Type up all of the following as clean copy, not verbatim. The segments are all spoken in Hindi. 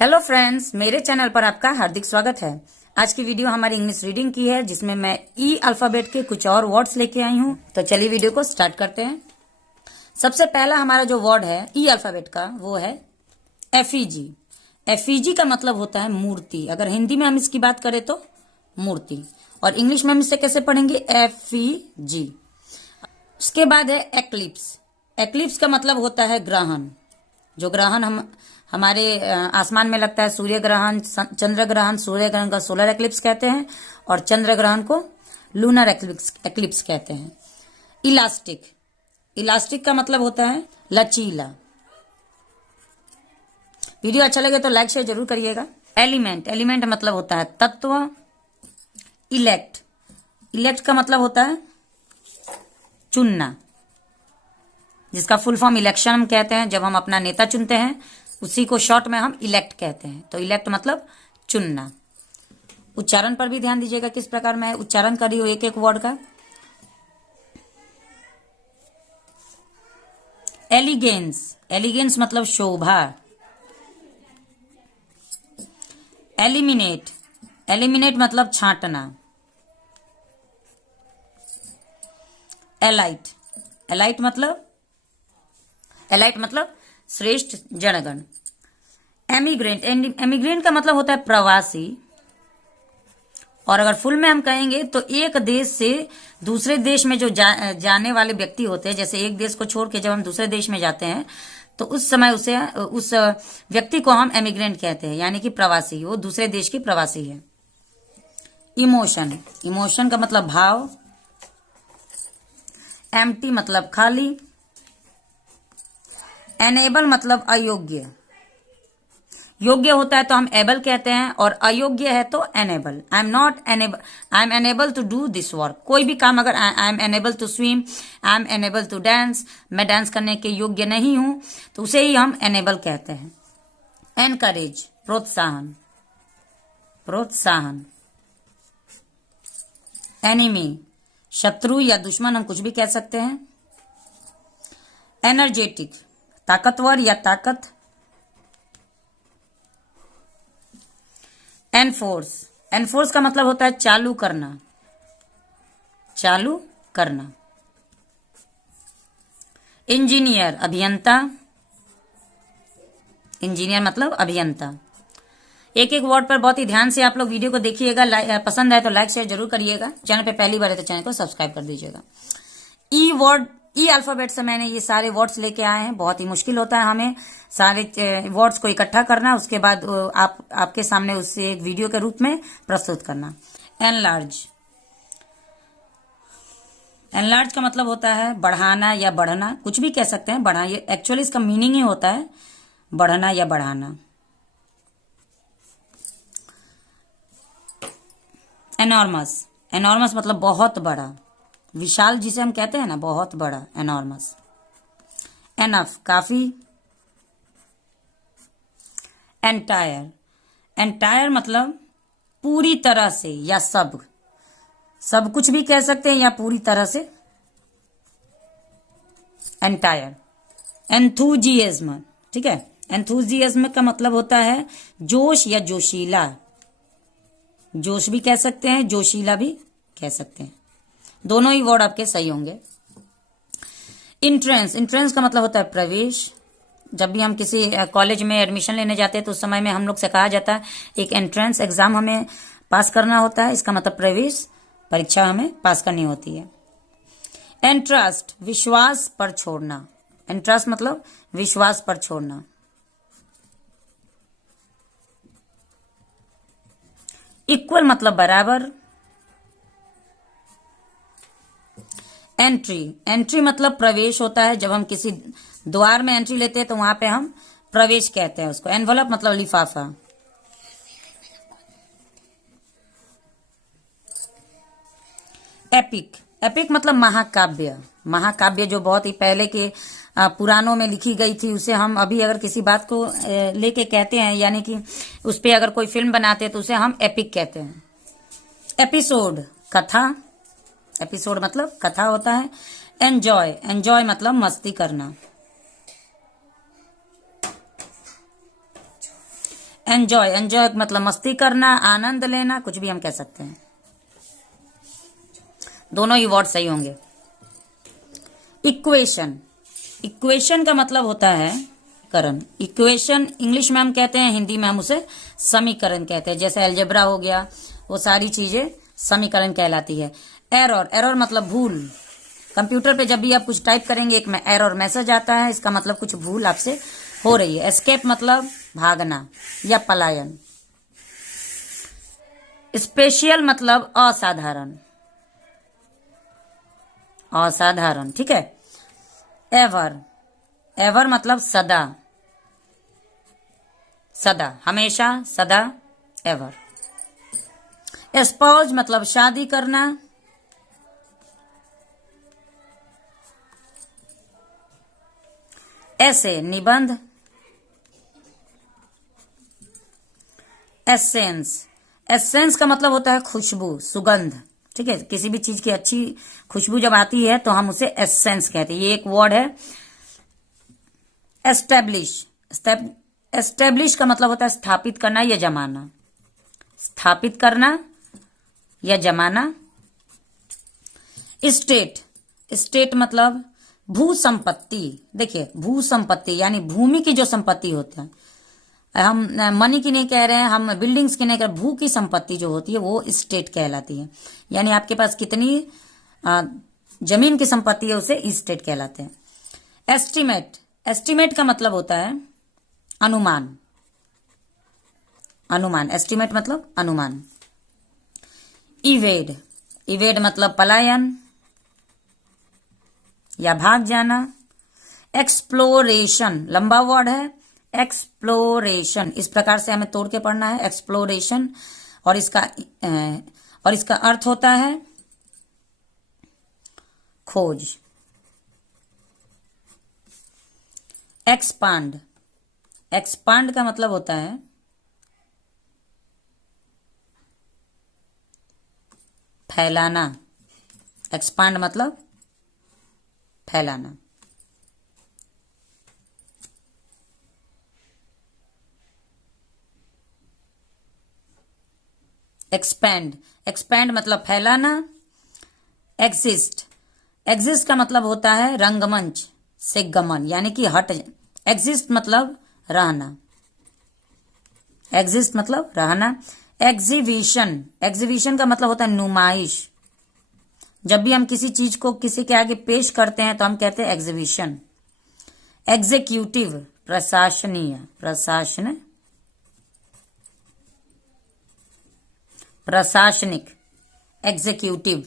हेलो फ्रेंड्स, मेरे चैनल पर आपका हार्दिक स्वागत है। आज की वीडियो हमारी इंग्लिश रीडिंग की है, जिसमें मैं ई अल्फाबेट के कुछ और वर्ड्स लेके आई हूँ। तो चलिए वीडियो को स्टार्ट करते हैं। सबसे पहला हमारा जो वर्ड है ई अल्फाबेट का, वो है एफईजी। एफईजी का मतलब होता है मूर्ति। अगर हिंदी में हम इसकी बात करें तो मूर्ति, और इंग्लिश में हम इसे कैसे पढ़ेंगे? एफईजी। उसके बाद है एक्लिप्स। एक्लिप्स का मतलब होता है ग्रहण। जो ग्रहण हम हमारे आसमान में लगता है, सूर्य ग्रहण, चंद्र ग्रहण। सूर्य ग्रहण का सोलर एक्लिप्स कहते हैं और चंद्र ग्रहण को लूनर एक्लिप्स कहते हैं। इलास्टिक। इलास्टिक का मतलब होता है लचीला। वीडियो अच्छा लगे तो लाइक शेयर जरूर करिएगा। एलिमेंट। एलिमेंट मतलब होता है तत्व। इलेक्ट। इलेक्ट का मतलब होता है चुनना, जिसका फुल फॉर्म इलेक्शन हम कहते हैं। जब हम अपना नेता चुनते हैं उसी को शॉर्ट में हम इलेक्ट कहते हैं। तो इलेक्ट मतलब चुनना। उच्चारण पर भी ध्यान दीजिएगा किस प्रकार मैं उच्चारण कर रही हूं एक एक वर्ड का। एलिगेंस। एलिगेंस मतलब शोभा। एलिमिनेट। एलिमिनेट मतलब छांटना। एलाइट। एलाइट मतलब श्रेष्ठ जनगण। एमिग्रेंट। एमिग्रेंट का मतलब होता है प्रवासी। और अगर फुल में हम कहेंगे तो एक देश से दूसरे देश में जो जाने वाले व्यक्ति होते हैं, जैसे एक देश को छोड़ के जब हम दूसरे देश में जाते हैं तो उस समय उस व्यक्ति को हम एमिग्रेंट कहते हैं, यानी कि प्रवासी। वो दूसरे देश की प्रवासी है। इमोशन। इमोशन का मतलब भाव। एम्प्टी मतलब खाली। एनेबल मतलब अयोग्य। योग्य होता है तो हम एबल कहते हैं, और अयोग्य है तो enable. I am not enable, I am enable to do this work. कोई भी काम, अगर I am enable to swim, I am enable to dance, मैं डांस करने के योग्य नहीं हूं, तो उसे ही हम एनेबल कहते हैं। एनकरेज। प्रोत्साहन। प्रोत्साहन। एनिमी। शत्रु या दुश्मन, हम कुछ भी कह सकते हैं। एनर्जेटिक। ताकतवर या ताकत। एनफोर्स। एनफोर्स का मतलब होता है चालू करना। चालू करना। इंजीनियर। अभियंता। इंजीनियर मतलब अभियंता। एक एक वर्ड पर बहुत ही ध्यान से आप लोग वीडियो को देखिएगा। पसंद आए तो लाइक शेयर जरूर करिएगा। चैनल पे पहली बार है तो चैनल को सब्सक्राइब कर दीजिएगा। ई अल्फाबेट से मैंने ये सारे वर्ड्स लेके आए हैं। बहुत ही मुश्किल होता है हमें सारे वर्ड्स को इकट्ठा करना, उसके बाद आपके सामने उससे एक वीडियो के रूप में प्रस्तुत करना। एनलार्ज। एनलार्ज का मतलब होता है बढ़ाना या बढ़ना, कुछ भी कह सकते हैं। बढ़ा, ये एक्चुअली इसका मीनिंग ही होता है बढ़ना या बढ़ाना। एनॉर्मस। एनॉर्मस मतलब बहुत बड़ा, विशाल, जिसे हम कहते हैं ना, बहुत बड़ा, एनॉर्मस। एनफ काफी। एंटायर। एंटायर मतलब पूरी तरह से या सब कुछ भी कह सकते हैं, या पूरी तरह से। एंटायर। एंथुजियाज्म। ठीक है, एंथुजियाज्म का मतलब होता है जोश या जोशीला। जोश भी कह सकते हैं, जोशीला भी कह सकते हैं। दोनों ही वर्ड आपके सही होंगे। इंट्रेंस। इंट्रेंस का मतलब होता है प्रवेश। जब भी हम किसी कॉलेज में एडमिशन लेने जाते हैं तो उस समय में हम लोग से कहा जाता है एक एंट्रेंस एग्जाम हमें पास करना होता है। इसका मतलब प्रवेश परीक्षा हमें पास करनी होती है। एंट्रस्ट। विश्वास पर छोड़ना। एंट्रस्ट मतलब विश्वास पर छोड़ना। इक्वल मतलब बराबर। एंट्री। एंट्री मतलब प्रवेश होता है। जब हम किसी द्वार में एंट्री लेते हैं तो वहां पे हम प्रवेश कहते हैं उसको। एनवलप मतलब लिफाफा। एपिक। एपिक मतलब महाकाव्य। महाकाव्य जो बहुत ही पहले के पुराणों में लिखी गई थी, उसे हम अभी अगर किसी बात को लेके कहते हैं, यानी कि उस पर अगर कोई फिल्म बनाते हैं तो उसे हम एपिक कहते हैं। एपिसोड। कथा। एपिसोड मतलब कथा होता है। एंजॉय। एंजॉय मतलब मस्ती करना। एंजॉय, एंजॉय मतलब मस्ती करना, आनंद लेना, कुछ भी हम कह सकते हैं। दोनों ही वर्ड सही होंगे। इक्वेशन, इक्वेशन का मतलब होता है करण। इक्वेशन इंग्लिश में हम कहते हैं, हिंदी में हम उसे समीकरण कहते हैं। जैसे अलजेब्रा हो गया, वो सारी चीजें समीकरण कहलाती है। एरर, एरर मतलब भूल। कंप्यूटर पे जब भी आप कुछ टाइप करेंगे एक में एरर मैसेज आता है, इसका मतलब कुछ भूल आपसे हो रही है। एस्केप मतलब भागना या पलायन। स्पेशल मतलब असाधारण, असाधारण, ठीक है। एवर, एवर मतलब सदा, सदा, हमेशा, सदा, एवर। एस्पॉज मतलब शादी करना। ऐसे निबंध। एसेंस, एसेंस का मतलब होता है खुशबू, सुगंध, ठीक है। किसी भी चीज की अच्छी खुशबू जब आती है तो हम उसे एसेंस कहते हैं। ये एक वर्ड है। एस्टेब्लिश, एस्टेब्लिश का मतलब होता है स्थापित करना या जमाना, स्थापित करना या जमाना। स्टेट, स्टेट मतलब भू संपत्ति। देखिए भू संपत्ति यानी भूमि की जो संपत्ति होती है, हम मनी की नहीं कह रहे हैं, हम बिल्डिंग्स की नहीं कह रहे, भू की संपत्ति जो होती है वो स्टेट कहलाती है। यानी आपके पास कितनी जमीन की संपत्ति है उसे स्टेट कहलाते हैं। एस्टिमेट, एस्टिमेट का मतलब होता है अनुमान, अनुमान, एस्टिमेट मतलब अनुमान। इवेड, इवेड मतलब पलायन या भाग जाना। एक्सप्लोरेशन लंबा वर्ड है। एक्सप्लोरेशन इस प्रकार से हमें तोड़ के पढ़ना है, एक्सप्लोरेशन, और इसका अर्थ होता है खोज। एक्सपांड, एक्सपांड का मतलब होता है फैलाना। एक्सपांड मतलब फैलाना। एक्सपैंड, एक्सपैंड मतलब फैलाना। एग्जिस्ट, एग्जिस्ट का मतलब होता है रंगमंच से गमन, यानी कि हट। एग्जिस्ट मतलब रहना, एग्जिस्ट मतलब रहना। एग्जीबिशन, एग्जीबिशन का मतलब होता है नुमाइश। जब भी हम किसी चीज को किसी के आगे पेश करते हैं तो हम कहते हैं एग्जीबिशन। एग्जीक्यूटिव प्रशासनीय, प्रशासन, प्रशासनिक, एग्जीक्यूटिव।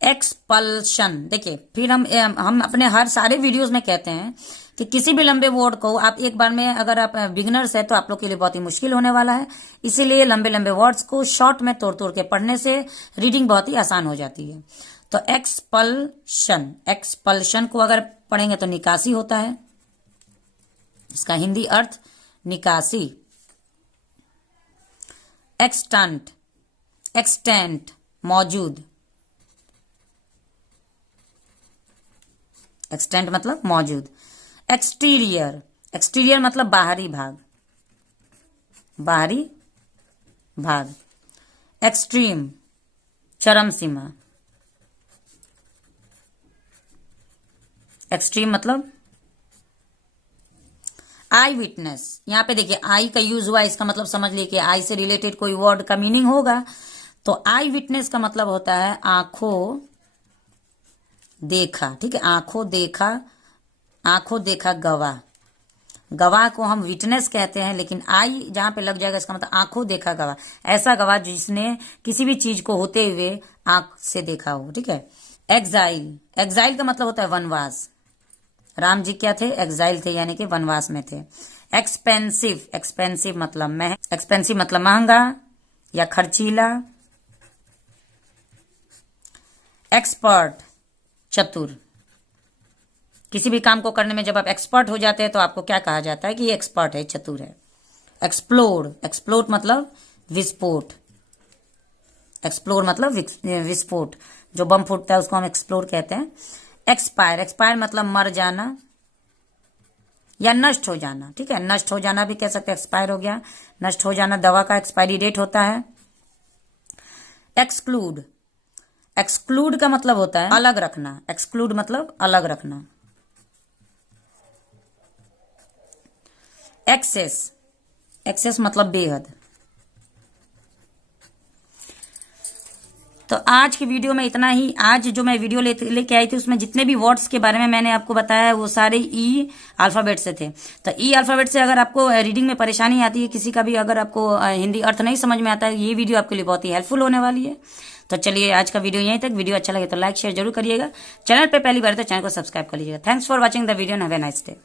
एक्सपल्शन, देखिए फिर हम अपने हर सारे वीडियोस में कहते हैं कि किसी भी लंबे वर्ड को आप एक बार में, अगर आप बिगिनर्स है तो आप लोग के लिए बहुत ही मुश्किल होने वाला है। इसीलिए लंबे लंबे वर्ड्स को शॉर्ट में तोड़ तोड़ के पढ़ने से रीडिंग बहुत ही आसान हो जाती है। तो एक्सपल्शन, एक्सपल्शन को अगर पढ़ेंगे तो निकासी होता है, इसका हिंदी अर्थ निकासी। एक्सटेंट, एक्सटेंट मौजूद, एक्सटेंट मतलब मौजूद। एक्सटीरियर, एक्सटीरियर मतलब बाहरी भाग, बाहरी भाग। एक्सट्रीम चरम सीमा, एक्सट्रीम मतलब। आई विटनेस, यहां पे देखिए आई का यूज हुआ, इसका मतलब समझ लीजिए कि आई से रिलेटेड कोई वर्ड का मीनिंग होगा। तो आई विटनेस का मतलब होता है आंखों देखा, ठीक है। आंखों देखा, आंखों देखा गवाह। गवाह को हम विटनेस कहते हैं, लेकिन आई जहां पे लग जाएगा इसका मतलब आंखों देखा गवाह, ऐसा गवाह जिसने किसी भी चीज को होते हुए आंख से देखा हो, ठीक है। एग्जाइल, एग्जाइल का मतलब होता है वनवास। राम जी क्या थे? एग्जाइल थे, यानी कि वनवास में थे। एक्सपेंसिव, एक्सपेंसिव मतलब एक्सपेंसिव मतलब महंगा या खर्चीला। एक्सपर्ट चतुर, किसी भी काम को करने में जब आप एक्सपर्ट हो जाते हैं तो आपको क्या कहा जाता है कि ये एक्सपर्ट है, चतुर है। एक्सप्लोर, एक्सप्लोर मतलब विस्फोट, एक्सप्लोर मतलब विस्फोट, जो बम फूटता है उसको हम एक्सप्लोर कहते हैं। एक्सपायर, एक्सपायर मतलब मर जाना या नष्ट हो जाना, ठीक है, नष्ट हो जाना भी कह सकते हैं, एक्सपायर हो गया, नष्ट हो जाना, दवा का एक्सपायरी डेट होता है। एक्सक्लूड, एक्सक्लूड का मतलब होता है अलग रखना, एक्सक्लूड मतलब अलग रखना। एक्सेस, एक्सेस मतलब बेहद। तो आज की वीडियो में इतना ही। आज जो मैं वीडियो लेके आई थी उसमें जितने भी वर्ड्स के बारे में मैंने आपको बताया वो सारे ई अल्फाबेट से थे। तो ई अल्फाबेट से अगर आपको रीडिंग में परेशानी आती है, किसी का भी अगर आपको हिंदी अर्थ नहीं समझ में आता है, ये वीडियो आपके लिए बहुत ही हेल्पफुल होने वाली है। तो चलिए आज का वीडियो यहीं तक। वीडियो अच्छा लगे तो लाइक शेयर जरूर करिएगा। चैनल पे पहली बार तो चैनल को सब्सक्राइब कर लीजिएगा। Thanks for watching the video and have a nice day.